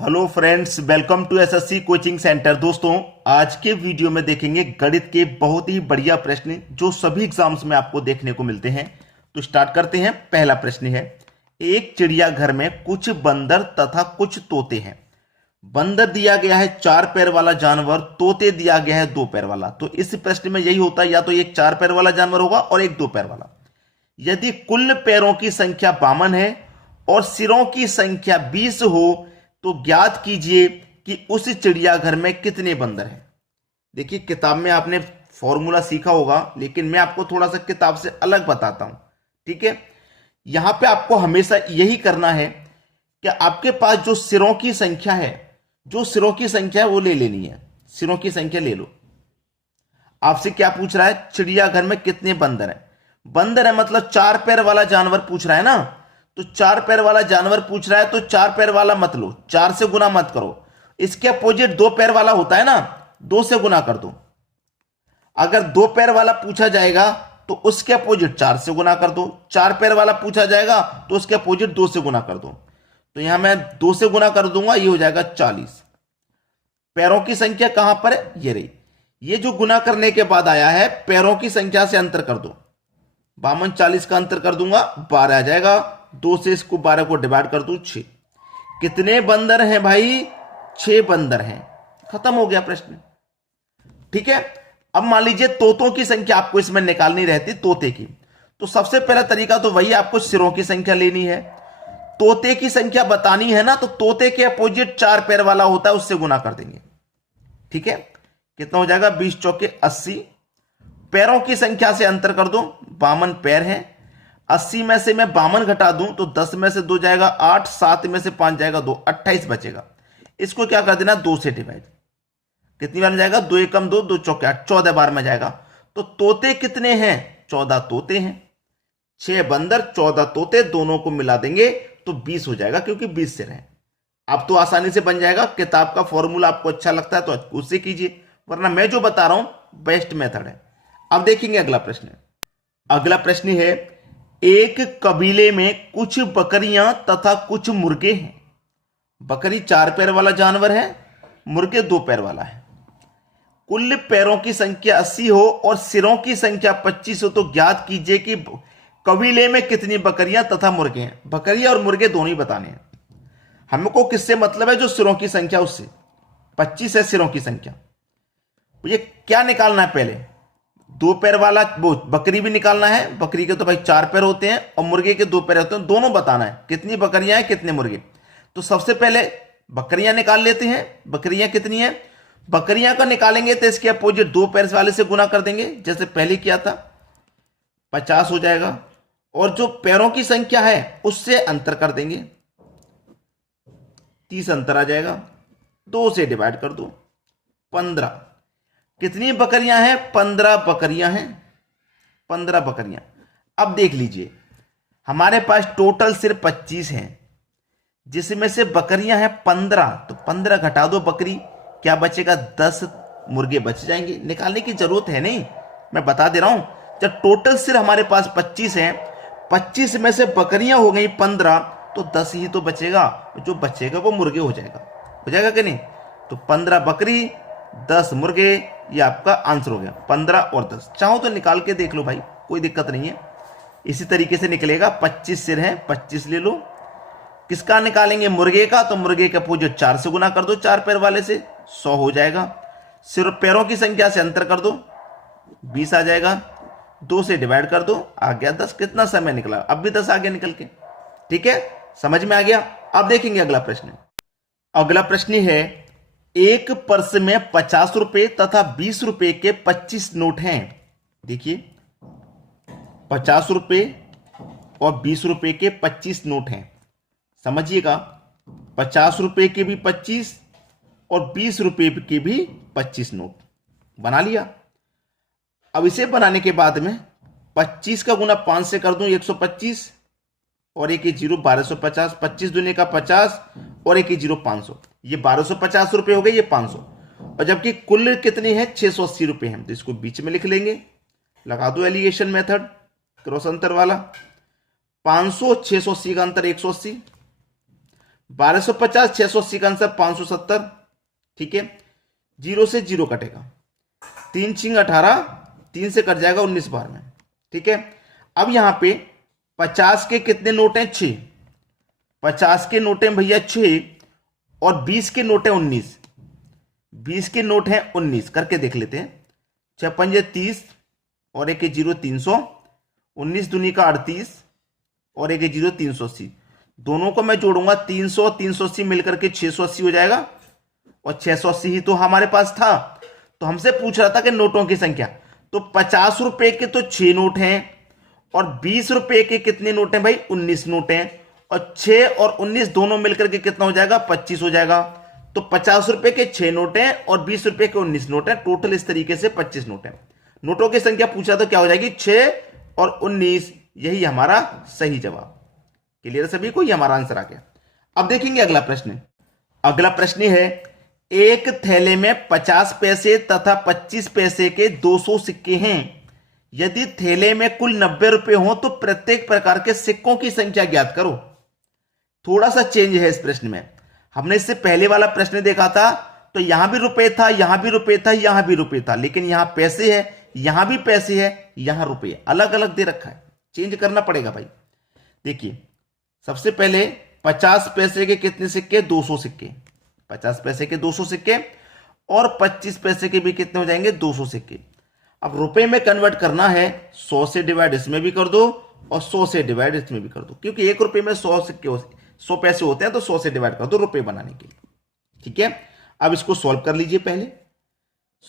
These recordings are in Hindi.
Hello friends, welcome to SSC coaching centre. दोस्तों, आज के वीडियो में देखेंगे गणित के बहुत ही बढ़िया प्रश्न जो सभी एग्जाम्स में आपको देखने को मिलते हैं। तो स्टार्ट करते हैं। पहला प्रश्न है, एक चिड़ियाघर में कुछ बंदर तथा कुछ तोते हैं। बंदर दिया गया है 4 पैर वाला जानवर, तोते दिया गया है 2 पैर वाला। तो इस प्रश्न में यही होता है, या तो एक 4 पैर वाला जानवर होगा और एक 2 पैर वाला। यदि कुल पैरों की संख्या 52 है और सिरों की संख्या 20 हो तो ज्ञात कीजिए कि उस चिड़ियाघर में कितने बंदर हैं। देखिए, किताब में आपने फॉर्मूला सीखा होगा, लेकिन मैं आपको थोड़ा सा किताब से अलग बताता हूं। ठीक है, यहां पे आपको हमेशा यही करना है कि आपके पास जो सिरों की संख्या है, वो ले लेनी है। सिरों की संख्या ले लो। आपसे क्या पूछ रहा है? चिड़ियाघर में कितने बंदर हैं। बंदर है मतलब 4 पैर वाला जानवर पूछ रहा है ना। तो 4 पैर वाला जानवर पूछ रहा है तो 4 पैर वाला मत लो, 4 से गुना मत करो। इसके अपोजिट 2 पैर वाला होता है ना, 2 से गुना कर दो। अगर 2 पैर वाला पूछा जाएगा तो उसके अपोजिट 4 से गुना कर दो। 4 पैर वाला पूछा जाएगा तो उसके अपोजिट 2 से गुना कर दो। तो यहां मैं 2 से गुना कर दूंगा, ये हो जाएगा 40। पैरों की संख्या कहां पर है? ये रही। ये जो गुना करने के बाद आया है, पैरों की संख्या से अंतर कर दो। 52 40 का अंतर कर दूंगा, 12 आ जाएगा। 2 से इसको 12 को डिवाइड कर दूं, 6। कितने बंदर हैं भाई? 6 बंदर हैं। खत्म हो गया प्रश्न। ठीक है, अब मान लीजिए तोतों की संख्या आपको इसमें निकालनी रहती, तोते की। तो सबसे पहला तरीका तो वही, आपको सिरों की संख्या लेनी है। तोते की संख्या बतानी है ना, तो तोते के अपोजिट 4 पैर वाला होता है, उससे गुना कर देंगे। ठीक है, कितना हो जाएगा? 20 चौके 80। पैरों की संख्या से अंतर कर दो, 52 पैर हैं। 80 में से मैं 52 घटा दूं तो 10 में से 2 जाएगा 8, 7 में से 5 जाएगा 2, 28 बचेगा। इसको क्या कर देना? 2 से डिवाइड। कितनी बार में जाएगा? 2 एकम 2, 2 चौके 8, 14 बार में जाएगा। तो तोते कितने हैं? 14 तोते हैं। 6 बंदर 14 तोते, दोनों को मिला देंगे तो 20 हो जाएगा, क्योंकि 20 सिर हैं। अब तो आसानी से बन जाएगा। किताब का फॉर्मूला आपको अच्छा लगता है तो उससे कीजिए, वरना मैं जो बता रहा हूं बेस्ट मेथड है। अब देखेंगे अगला प्रश्न। अगला प्रश्न है, एक कबीले में कुछ बकरियां तथा कुछ मुर्गे हैं। बकरी 4 पैर वाला जानवर है, मुर्गे 2 पैर वाला है। कुल पैरों की संख्या 80 हो और सिरों की संख्या 25 हो तो ज्ञात कीजिए कि कबीले में कितनी बकरियां तथा मुर्गे हैं। बकरियां और मुर्गे दोनों ही बताने हैं हमको। किससे मतलब है? जो सिरों की संख्या उससे। 25 है सिरों की संख्या। ये क्या निकालना है? पहले 2 पैर वाला वो बकरी भी निकालना है। बकरी के तो भाई 4 पैर होते हैं और मुर्गे के 2 पैर होते हैं, दोनों बताना है कितनी बकरियां हैं कितने मुर्गे। तो सबसे पहले बकरियां निकाल लेते हैं। बकरियां कितनी हैं? बकरियां का निकालेंगे तो इसके अपोजिट 2 पैर वाले से गुना कर देंगे, जैसे पहले किया था। 50 हो जाएगा। और जो पैरों की संख्या है उससे अंतर कर देंगे, 30 अंतर आ जाएगा। 2 से डिवाइड कर दो, 15। कितनी बकरियां हैं? 15 बकरियां हैं। 15 बकरियां। अब देख लीजिए, हमारे पास टोटल सिर्फ 25 हैं, जिसमें से बकरियां हैं 15। तो 15 घटा दो बकरी, क्या बचेगा? 10 मुर्गे बच जाएंगे। निकालने की जरूरत है नहीं, मैं बता दे रहा हूं। जब टोटल सिर्फ हमारे पास 25 हैं, 25 में से बकरियां हो गई 15, तो 10 ही तो बचेगा। जो बचेगा वो मुर्गे हो जाएगा कि नहीं? तो 15 बकरी 10 मुर्गे, ये आपका आंसर हो गया। 15 और 10 चाहो तो निकाल के देख लो भाई, कोई दिक्कत नहीं है। इसी तरीके से निकलेगा। 25 सिर है, 25 ले लो। किसका निकालेंगे? मुर्गे का। तो मुर्गे का अपोजिट 4 से गुना कर दो, 4 पैर वाले से, 100 हो जाएगा। सिर्फ पैरों की संख्या से अंतर कर दो, 20 आ जाएगा। 2 से डिवाइड कर दो, आ गया 10। कितना समय निकला? अब भी 10 आ गया निकल के। ठीक है, समझ में आ गया। अब देखेंगे अगला प्रश्न। अगला प्रश्न है, एक पर्स में 50 रुपए तथा 20 रुपए के 25 नोट हैं। देखिए, 50 रुपए और 20 रुपए के 25 नोट हैं। समझिएगा, 50 रुपए के भी 25 और 20 रुपए के भी 25 नोट बना लिया। अब इसे बनाने के बाद में 25 का गुना 5 से कर दूं, 125, और एक 0 1250। 25 दूने का 50 और एक 0 500। ये 1250 रुपए हो गए, ये 500। और जबकि कुल कितनी है? 680 रुपए हैं। तो इसको बीच में लिख लेंगे, लगा दो एलिगेशन मेथड, क्रॉस अंतर वाला। 500 680 का अंतर 180। 1250, 680 का आंसर 570। ठीक है, 0 से 0 कटेगा, 3 छिंग 18, 3 से कट जाएगा 19 बार में। ठीक है, अब यहां पे 50 के कितने नोट हैं? 6। 50 के नोट हैं भैया 6 और 20 के नोट हैं 19। 20 के नोट हैं 19, करके देख लेते हैं। 6 पंजे 30 और 1 0 300, 19 दूनी का 38 और 1 0 380। दोनों को मैं जोड़ूंगा, 300 380 मिलकर के 680 हो जाएगा, और 680 ही तो हमारे पास था। तो हमसे पूछ रहा था कि नोटों की संख्या, तो 50 रुपए के तो 6 नोट हैं और 20 रुपए के कितने नोट हैं भाई? 19 नोट हैं, और 6 और 19 दोनों मिलकर के कितना हो जाएगा? 25 हो जाएगा। तो 50 रुपए के 6 नोट हैं और 20 रुपए के 19 नोट हैं, टोटल इस तरीके से 25 नोट हैं। नोटों की संख्या पूछा तो क्या हो जाएगी? 6 और 19, यही हमारा सही जवाब। क्लियर सभी को? ये हमारा आंसर आ गया। अब देखेंगे अगला प्रश्न। अगला प्रश्न है, एक थैले में 50 पैसे तथा 25 पैसे के 200 सिक्के हैं। यदि थैले में कुल 90 रुपए हो तो प्रत्येक प्रकार के सिक्कों की संख्या ज्ञात करो। थोड़ा सा चेंज है इस प्रश्न में। हमने इससे पहले वाला प्रश्न देखा था तो यहां भी रुपए था, यहां भी रुपए था, यहां भी रुपए था, लेकिन यहां पैसे है, यहां भी पैसे है, यहां रुपए, अलग अलग दे रखा है। चेंज करना पड़ेगा भाई। देखिए, सबसे पहले 50 पैसे के कितने सिक्के? 200 सिक्के। 50 पैसे के 200 सिक्के और 25 पैसे के भी कितने हो जाएंगे? 200 सिक्के। अब रुपए में कन्वर्ट करना है, 100 से डिवाइड इसमें भी कर दो और 100 से डिवाइड इसमें भी कर दो, क्योंकि एक रुपए में 100 सिक्के 100 पैसे होते हैं, तो 100 से डिवाइड कर दो रुपए बनाने के लिए। ठीक है, अब इसको सॉल्व कर लीजिए। पहले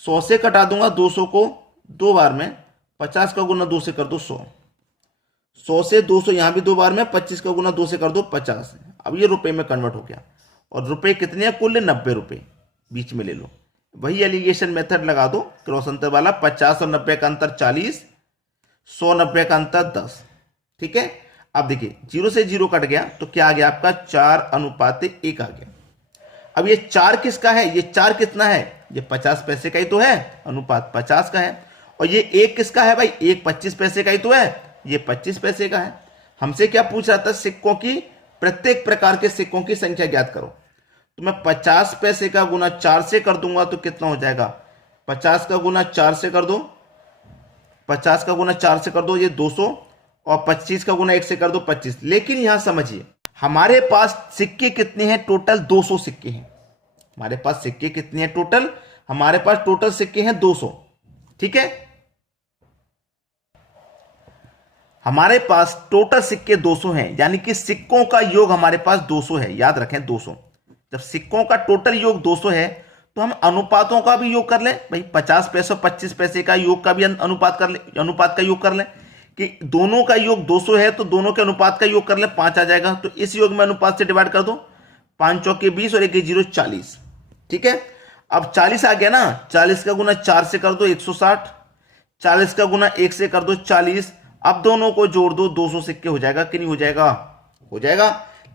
100 से कटा दूंगा 200 को 2 बार में, 50 का गुना 2 से कर दो 100, 100 से 200 यहां भी 2 बार में, 25 का गुना 2 से कर दो 50। अब ये रुपए में कन्वर्ट हो गया, और रुपए कितने हैं? कुल 90 रुपए। बीच में ले लो, वही एलिगेशन मेथड लगा दो, क्रॉस अंतर वाला। 50 और 90 का अंतर 40, 100 90 का अंतर 10। ठीक है, अब देखिए 0 से 0 कट गया तो क्या आ गया आपका? 4:1 आ गया। अब ये 4 किसका है? ये 4 कितना है? ये 50 पैसे का ही तो है, अनुपात 50 का है। और ये 1 किसका है भाई? 1 25 पैसे का ही तो है, ये 25 पैसे का है। हमसे क्या पूछ रहा था? सिक्कों की, प्रत्येक प्रकार के सिक्कों की संख्या ज्ञात करो। तो मैं 50 पैसे का गुना 4 से कर दूंगा तो कितना हो जाएगा? 50 का गुना 4 से कर दो, 50 का गुना 4 से कर दो, ये 200, और 25 का गुना 1 से कर दो 25। लेकिन यहां समझिए, हमारे पास सिक्के कितने हैं? टोटल 200 सिक्के हैं। हमारे पास सिक्के कितने हैं टोटल? हमारे पास टोटल सिक्के हैं 200। ठीक है, हमारे पास टोटल सिक्के 200 हैं, यानी कि सिक्कों का योग हमारे पास 200 है। याद रखें 200। जब सिक्कों का टोटल योग 200 है तो हम अनुपातों का भी योग कर लें भाई। 50 पैसे 25 पैसे का योग का भी अनुपात कर ले, अनुपात का योग कर लें कि दोनों का योग 200 है तो दोनों के अनुपात का योग कर लें, 5 आ जाएगा। तो इस योग में अनुपात से डिवाइड कर दो, 5 चौके 20 और 1 0 40। ठीक है, अब 40 आ गया ना, 40 का गुना 4 से कर दो 160, 40 का गुना 1 से कर दो 40। अब दोनों को जोड़ दो, 200 सिक्के हो जाएगा कि नहीं हो जाएगा? हो जाएगा।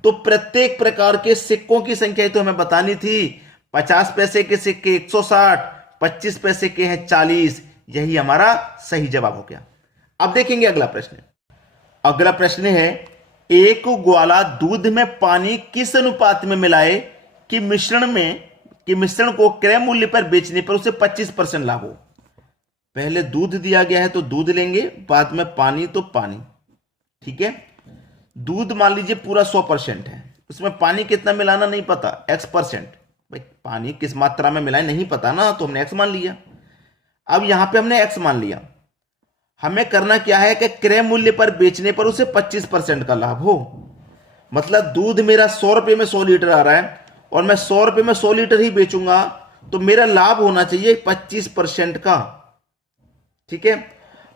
तो प्रत्येक प्रकार के सिक्कों की संख्या तो हमें बतानी थी। 50 पैसे के सिक्के 160, 25 पैसे के हैं 40, यही हमारा सही जवाब हो गया। अब देखेंगे अगला प्रश्न। अगला प्रश्न है, एक ग्वाला दूध में पानी किस अनुपात में मिलाए कि मिश्रण को क्रय मूल्य पर बेचने पर उसे 25% लाभ हो। पहले दूध दिया गया है तो दूध लेंगे, बाद में पानी तो पानी। ठीक है, दूध मान लीजिए पूरा 100% है, उसमें पानी कितना मिलाना नहीं पता, X%। भाई पानी किस मात्रा में मिलाए नहीं पता ना, तो हमने X मान लिया। अब यहां पे हमने X मान लिया, हमें करना क्या है कि क्रय मूल्य पर बेचने पर उसे 25% का लाभ हो। मतलब दूध मेरा 100 रुपए में 100 लीटर आ रहा है और मैं 100 रुपए में 100 लीटर ही बेचूंगा, तो मेरा लाभ होना चाहिए 25% का। ठीक है,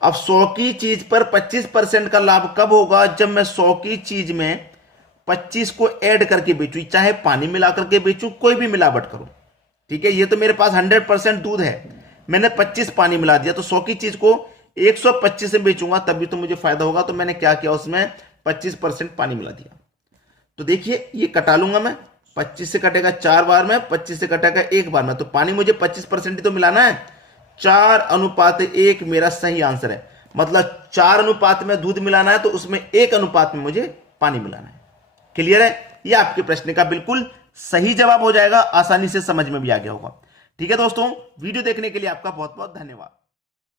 अब 100 की चीज पर 25% का लाभ कब होगा? जब मैं 100 की चीज में 25 को ऐड करके बेचूं, चाहे पानी मिला करके बेचूं, कोई भी मिलावट करूं। ठीक है, ये तो मेरे पास 100% दूध है, मैंने 25 पानी मिला दिया, तो 100 की चीज को 125 से बेचूंगा तभी तो मुझे फायदा होगा। तो मैंने क्या किया, उसमें 25% पानी मिला दिया। तो देखिए ये कटा लूंगा मैं, 25 से कटेगा 4 बार में, 25 से कटेगा 1 बार में, तो पानी मुझे 25% ही तो मिलाना है। 4:1 मेरा सही आंसर है। मतलब 4 अनुपात में दूध मिलाना है तो उसमें 1 अनुपात में मुझे पानी मिलाना है। क्लियर है? ये आपके प्रश्न का बिल्कुल सही जवाब हो जाएगा, आसानी से समझ में भी आ गया होगा। ठीक है दोस्तों, वीडियो देखने के लिए आपका बहुत बहुत धन्यवाद।